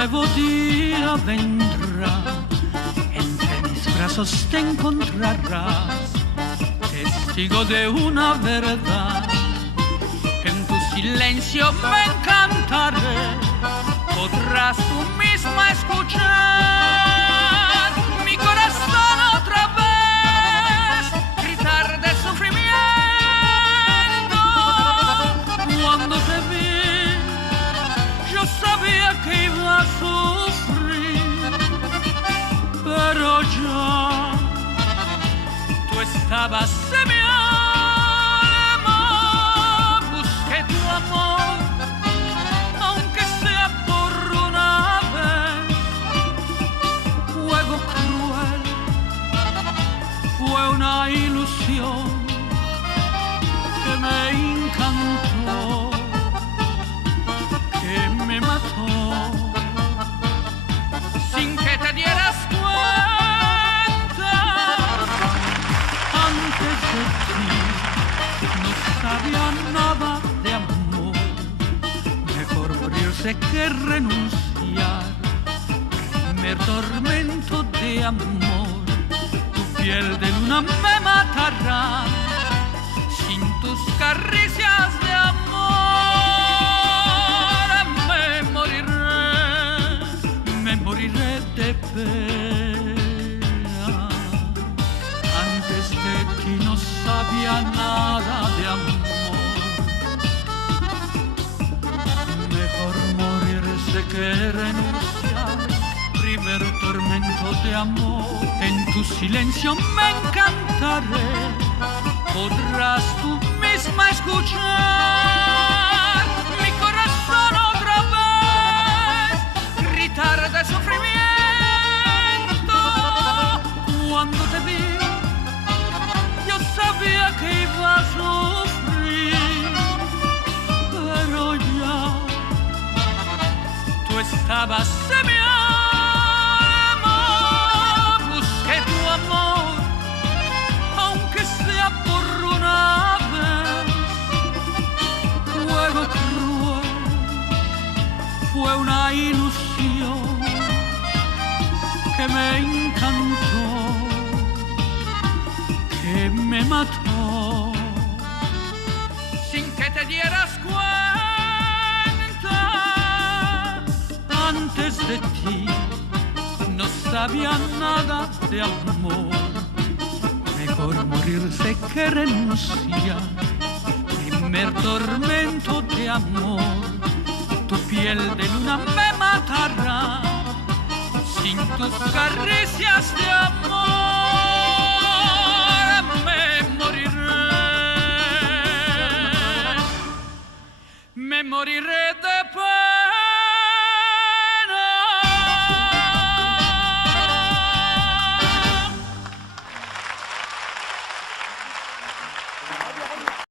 nuevo día vendrá, entre mis brazos te encontrarás, testigo de una verdad. En tu silencio me encantaré, podrás tú misma escuchar mi corazón otra vez gritar de sufrimiento. Cuando te vi, yo sabía que iba a sufrir, pero ya tú estabas en mi alma. Busqué tu amor, aunque sea por una vez. Fuego cruel, fue una ilusión que me encantó, que me mató, sin que te dieras cuenta. Antes de ti no sabía nada de amor, mejor morirse que renunciar. Primer tormento de amor, tu piel de luna me matará, sin tus caricias de amor. Me moriré de pena. Antes de ti no sabía nada de amor, mejor morirse que renunciar. Primer tormento de amor, en tu silencio me encantaré, podrás tú misma escuchar mi corazón otra vez gritar de sufrimiento. Cuando te vi, yo sabía que iba a sufrir, pero ya tú estabas en mi alma. Busqué tu amor, aunque sea por una vez. Fuego cruel, fue una ilusión que me encantó, que me mató, sin que te dieras cuenta. Antes de ti no sabía nada de amor, mejor morirse que renunciar. Primer tormento de amor, tu piel de luna me matará, sin tus caricias de amor.